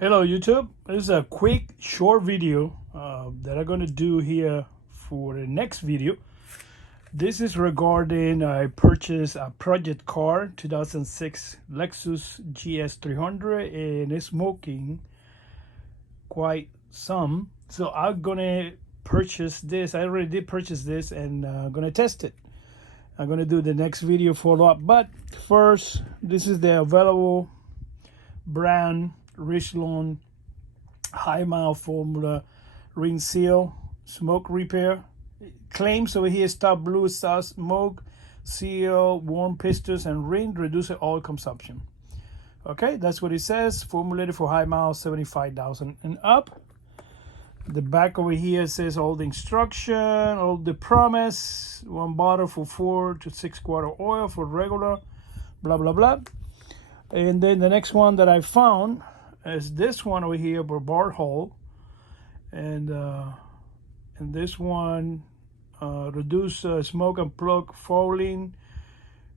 Hello YouTube, this is a quick short video that I'm going to do here for the next video. This is regarding I purchased a project car 2006 Lexus GS300 and it's smoking quite some. So I'm going to purchase this. I already did purchase this and I'm going to test it. I'm going to do the next video follow up, but first this is the available brand Richland high mile formula ring seal smoke repair. Claims over here: stop blue, stop smoke, seal, warm pistons and ring, reduce oil consumption. Okay, that's what it says. Formulated for high miles 75,000 and up. The back over here says all the instruction, all the promise. One bottle for 4 to 6 quart oil for regular, blah blah blah. And then the next one that I found is this one over here for bar hole, and this one reduce smoke and plug fouling,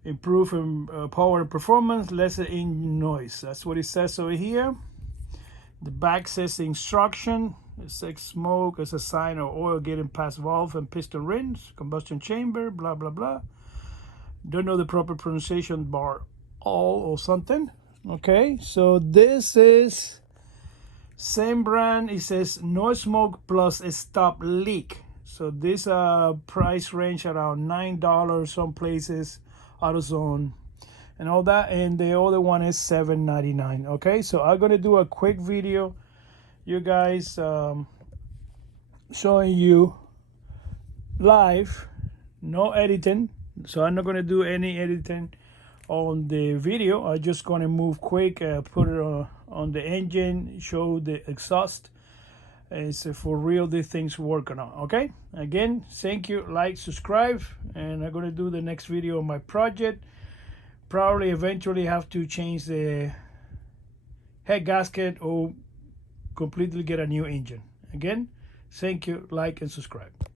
improve power and performance, less engine noise. That's what it says over here. The back says the instruction. It says smoke as a sign of oil getting past valve and piston rings, combustion chamber, blah blah blah. Don't know the proper pronunciation, bar all or something. Okay, so this is same brand. It says no smoke plus a stop leak. So this price range around $9 some places, AutoZone and all that, and the other one is $7.99. Okay, so I'm gonna do a quick video, you guys, showing you live, no editing. So I'm not gonna do any editing on the video. I'm just going to move quick, put it on the engine, show the exhaust. It's for real, these things working on. Okay, again, thank you, like, subscribe, and I'm going to do the next video on my project. Probably eventually have to change the head gasket or completely get a new engine. Again, thank you, like and subscribe.